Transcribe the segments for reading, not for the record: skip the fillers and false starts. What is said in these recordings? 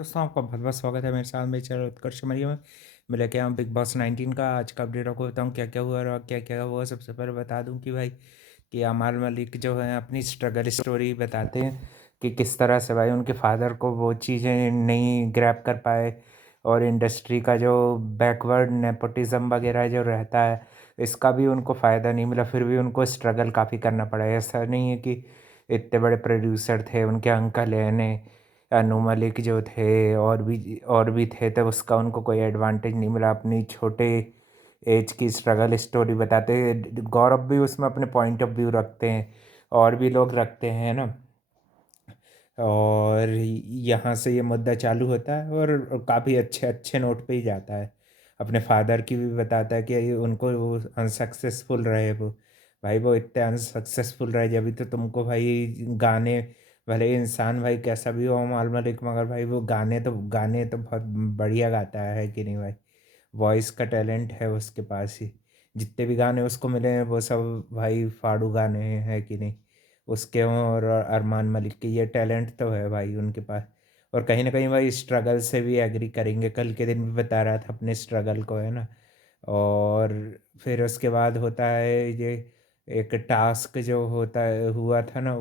दोस्तों आपका बहुत बहुत स्वागत है मेरे साथ मेरे चैनल उत्कर्ष मरिया में। मैं लेके आया हूँ बिग बॉस 19 का आज का अपडेट। आपको बताऊँ क्या क्या हुआ और क्या क्या हुआ। सबसे पहले बता दूँ कि भाई कि अमाल मलिक जो है अपनी स्ट्रगल स्टोरी बताते हैं कि किस तरह से भाई उनके फादर को वो चीज़ें नहीं ग्रैब कर पाए, और इंडस्ट्री का जो बैकवर्ड नेपोटिज्म वगैरह जो रहता है इसका भी उनको फ़ायदा नहीं मिला, फिर भी उनको स्ट्रगल काफ़ी करना पड़ा। ऐसा नहीं है कि इतने बड़े प्रोड्यूसर थे उनके अंकल हैं ने अनु मलिक जो थे, और भी थे, तब उसका उनको कोई एडवांटेज नहीं मिला। अपनी छोटे एज की स्ट्रगल स्टोरी बताते हैं। गौरव भी उसमें अपने पॉइंट ऑफ व्यू रखते हैं, और भी लोग रखते हैं ना। और यहाँ से ये मुद्दा चालू होता है और काफ़ी अच्छे अच्छे नोट पे ही जाता है। अपने फादर की भी बताता है कि उनको वो अनसक्सेसफुल रहे वो। भाई वो इतने अनसक्सेसफुल रहे जब भी तो तुमको भाई गाने, भले ही इंसान भाई कैसा भी हो अमाल मलिक, मगर भाई वो गाने तो बहुत बढ़िया गाता है कि नहीं भाई। वॉइस का टैलेंट है उसके पास ही। जितने भी गाने उसको मिले हैं वो सब भाई फाड़ू गाने हैं कि नहीं। उसके और अरमान मलिक के ये टैलेंट तो है भाई उनके पास। और कहीं ना कहीं भाई स्ट्रगल से भी एग्री करेंगे, कल के दिन भी बता रहा था अपने स्ट्रगल को, है ना। और फिर उसके बाद होता है ये एक टास्क जो होता है हुआ था ना,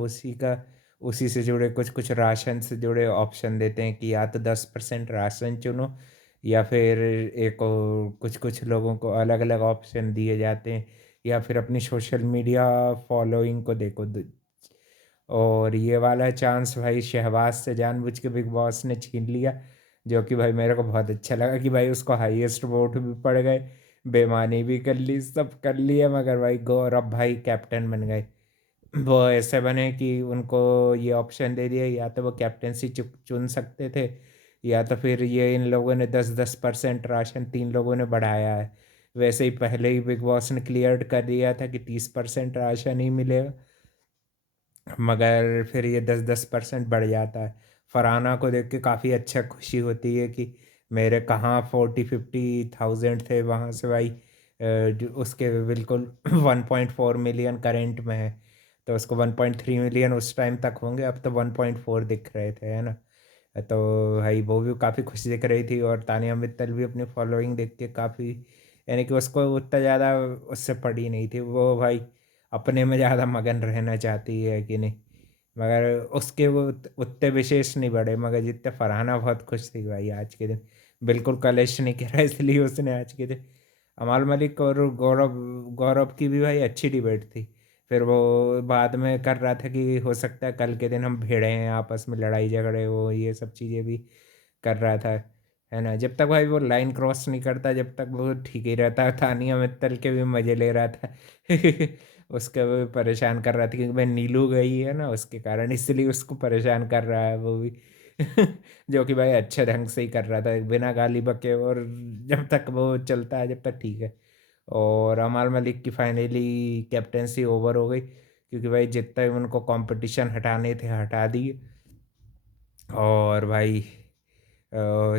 उसी से जुड़े कुछ कुछ राशन से जुड़े ऑप्शन देते हैं कि या तो 10% राशन चुनो, या फिर एक और कुछ कुछ लोगों को अलग अलग ऑप्शन दिए जाते हैं, या फिर अपनी सोशल मीडिया फॉलोइंग को देखो। और ये वाला चांस भाई शहबाज से जानबूझ के बिग बॉस ने छीन लिया, जो कि भाई मेरे को बहुत अच्छा लगा कि भाई उसको हाईएस्ट वोट भी पड़ गए, बेईमानी भी कर ली, सब कर लिया, मगर भाई गौरव भाई कैप्टन बन गए। वो ऐसे बने कि उनको ये ऑप्शन दे दिया, या तो वो कैप्टेंसी चुन सकते थे, या तो फिर ये इन लोगों ने 10-10% राशन 3 लोगों ने बढ़ाया है। वैसे ही पहले ही बिग बॉस ने क्लियर कर दिया था कि 30% राशन ही मिलेगा, मगर फिर ये 10-10% बढ़ जाता है। फरहाना को देख के काफ़ी अच्छा खुशी होती है कि मेरे कहाँ 40-50 थाउजेंड थे, वहाँ से भाई उसके बिल्कुल 1.4 मिलियन करेंट में है। तो उसको 1.3 मिलियन उस टाइम तक होंगे, अब तो 1.4 दिख रहे थे, है ना। तो भाई वो भी काफ़ी खुश दिख रही थी, और तानिया मित्तल भी अपनी फॉलोइंग देख के काफ़ी, यानी कि उसको उतना ज़्यादा उससे पड़ी नहीं थी वो भाई, अपने में ज़्यादा मगन रहना चाहती है कि नहीं। मगर उसके वो उतने विशेष नहीं बढ़े, मगर जितने फरहाना बहुत खुश थी भाई आज के दिन। बिल्कुल कलेश नहीं करा इसलिए उसने आज के दिन। अमाल मलिक और गौरव गौरव की भी भाई अच्छी डिबेट थी। फिर वो बाद में कर रहा था कि हो सकता है कल के दिन हम भिड़े हैं, आपस में लड़ाई झगड़े हो, ये सब चीज़ें भी कर रहा था, है ना। जब तक भाई वो लाइन क्रॉस नहीं करता जब तक वो ठीक ही रहता है। तानिया मित्तल के भी मजे ले रहा था उसके भी परेशान कर रहा था, क्योंकि भाई नीलू गई है ना उसके कारण, इसलिए उसको परेशान कर रहा है वो भी जो कि भाई अच्छे ढंग से ही कर रहा था बिना गाली बके, और जब तक वो चलता है जब तक ठीक है। और अमाल मलिक की फाइनली कैप्टेंसी ओवर हो गई, क्योंकि भाई जितना भी उनको कंपटीशन हटाने थे हटा दिए। और भाई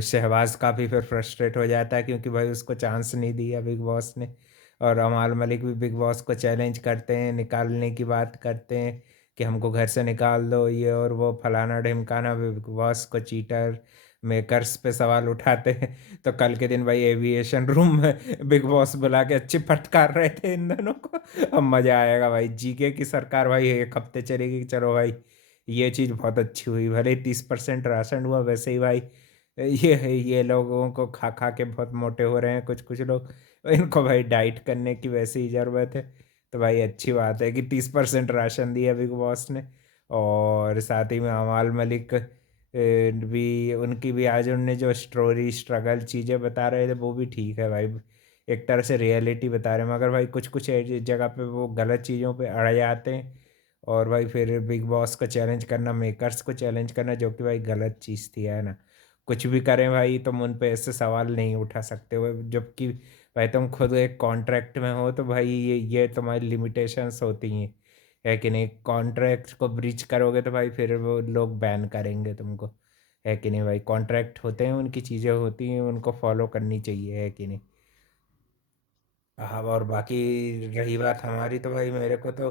शहबाज काफ़ी फिर फ्रस्ट्रेट हो जाता है, क्योंकि भाई उसको चांस नहीं दिया बिग बॉस ने। और अमाल मलिक भी बिग बॉस को चैलेंज करते हैं, निकालने की बात करते हैं कि हमको घर से निकाल दो, ये और वो फलाना ढिमकाना, बिग बॉस को चीटर मेकर्स पे सवाल उठाते हैं। तो कल के दिन भाई एविएशन रूम में बिग बॉस बुला के अच्छी फटकार रहे थे इन दोनों को। अब मज़ा आएगा भाई, जीके की सरकार भाई 1 हफ्ते चलेगी, चलो भाई। ये चीज़ बहुत अच्छी हुई, भले ही 30% राशन हुआ, वैसे ही भाई ये लोगों को खा खा के बहुत मोटे हो रहे हैं कुछ कुछ लोग, इनको भाई डाइट करने की वैसे ही ज़रूरत है। तो भाई अच्छी बात है कि 30% राशन दिया बिग बॉस ने। और साथ ही में अमाल मलिक भी, उनकी भी आज उनने जो स्टोरी स्ट्रगल चीज़ें बता रहे थे वो भी ठीक है भाई। एक तरह से रियलिटी बता रहे हैं, मगर भाई कुछ कुछ जगह पे वो गलत चीज़ों पे अड़ जाते हैं। और भाई फिर बिग बॉस को चैलेंज करना, मेकर्स को चैलेंज करना, जो कि भाई गलत चीज़ थी, है ना। कुछ भी करें भाई तुम उन पे ऐसे सवाल नहीं उठा सकते हो, जबकि भाई तुम खुद एक कॉन्ट्रैक्ट में हो, तो भाई ये तुम्हारी लिमिटेशंस होती हैं, है कि नहीं। कॉन्ट्रैक्ट को ब्रीच करोगे तो भाई फिर वो लोग बैन करेंगे तुमको, है कि नहीं भाई। कॉन्ट्रैक्ट होते हैं, उनकी चीज़ें होती हैं, उनको फॉलो करनी चाहिए, है कि नहीं। हाँ, और बाकी रही बात हमारी, तो भाई मेरे को तो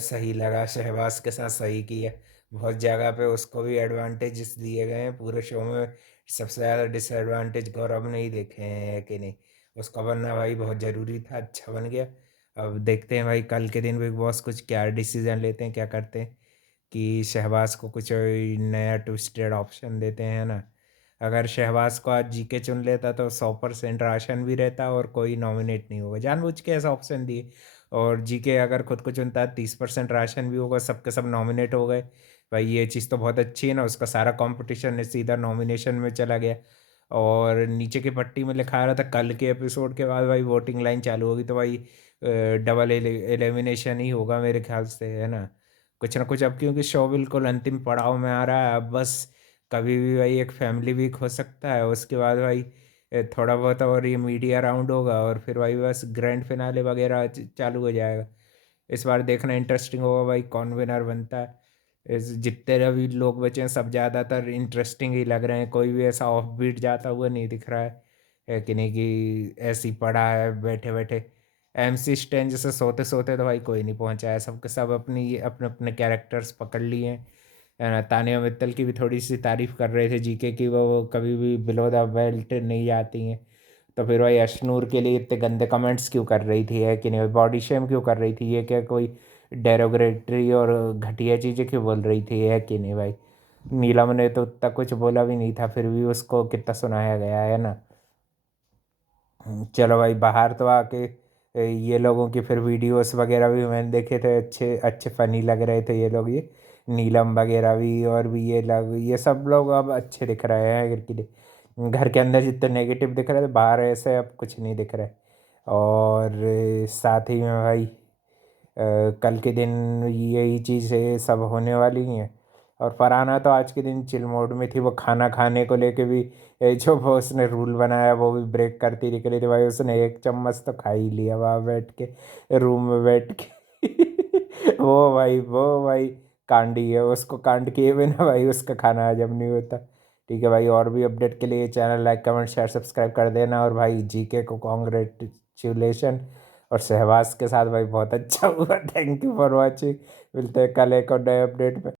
सही लगा, शहबाज के साथ सही किया। बहुत जगह पे उसको भी एडवांटेजेस दिए गए हैं पूरे शो में। सबसे ज़्यादा डिसएडवांटेज गौरव ने ही देखे हैं कि नहीं। उसका बनना भाई बहुत ज़रूरी था, अच्छा बन गया। अब देखते हैं भाई कल के दिन बिग बॉस कुछ क्या डिसीजन लेते हैं, क्या करते हैं, कि शहबाज को कुछ नया ट्विस्टेड ऑप्शन देते हैं ना। अगर शहबाज को आज जीके चुन लेता तो 100% राशन भी रहता और कोई नॉमिनेट नहीं होगा, जानबूझ के ऐसा ऑप्शन दिए। और जीके अगर खुद को चुनता है 30% राशन भी होगा, सबके सब नॉमिनेट हो गए। भाई ये चीज़ तो बहुत अच्छी है ना, उसका सारा कंपटीशन सीधा नॉमिनेशन में चला गया। और नीचे की पट्टी में लिखा रहा था कल के एपिसोड के बाद भाई वोटिंग लाइन चालू होगी, तो भाई डबल एलिमिनेशन ही होगा मेरे ख्याल से, है ना। कुछ ना कुछ, अब क्योंकि शो बिल्कुल अंतिम पड़ाव में आ रहा है, अब बस कभी भी भाई एक फैमिली वीक हो सकता है, उसके बाद भाई थोड़ा बहुत और ये मीडिया राउंड होगा और फिर भाई बस ग्रैंड फिनाले वगैरह चालू हो जाएगा। इस बार देखना इंटरेस्टिंग होगा भाई कौन विनर बनता है। जितने भी लोग बचे हैं सब ज़्यादातर इंटरेस्टिंग ही लग रहे हैं, कोई भी ऐसा ऑफ बीट जाता हुआ नहीं दिख रहा है कि नहीं, कि ऐसी पड़ा है बैठे बैठे। एमसी स्टैन जैसे सोते सोते तो भाई कोई नहीं पहुंचा है, सबके सब अपनी अपने अपने कैरेक्टर्स पकड़ लिए हैं। तानिया मित्तल की भी थोड़ी सी तारीफ कर रहे थे जीके की, वो कभी भी बिलो द बेल्ट नहीं जाती हैं। तो फिर भाई अशनूर के लिए इतने गंदे कमेंट्स क्यों कर रही थी, है कि नहीं, बॉडी शेम क्यों कर रही थी, ये क्या कोई डेरोग्रेटरी और घटिया चीज़ें क्यों बोल रही थी, है कि नहीं भाई। नीलम ने तो उतना कुछ बोला भी नहीं था, फिर भी उसको कितना सुनाया गया है ना। चलो भाई, बाहर तो आके ये लोगों की फिर वीडियोस वगैरह भी मैंने देखे थे, अच्छे अच्छे फनी लग रहे थे ये लोग, ये नीलम वगैरह भी, और भी ये लोग, ये सब लोग अब अच्छे दिख रहे हैं घर के अंदर जितने नेगेटिव दिख रहे थे, बाहर ऐसे अब कुछ नहीं दिख रहे। और साथ ही में भाई कल के दिन यही चीज़ें सब होने वाली हैं। और फरहाना तो आज के दिन चिल मोड में थी, वो खाना खाने को लेके भी जो वो उसने रूल बनाया वो भी ब्रेक करती निकली थी भाई। उसने एक चम्मच तो खा ही लिया वहाँ बैठ के, रूम में बैठ के वो भाई कांडी है, उसको कांड किए बिना भाई उसका खाना हजम नहीं होता। ठीक है भाई, और भी अपडेट के लिए channel like comment share subscribe कर देना। और भाई जीके को कॉन्ग्रेचुलेशन। और सहवाग के साथ भाई बहुत अच्छा हुआ, थैंक यू फॉर वॉचिंग। मिलते हैं कल एक और नए अपडेट में।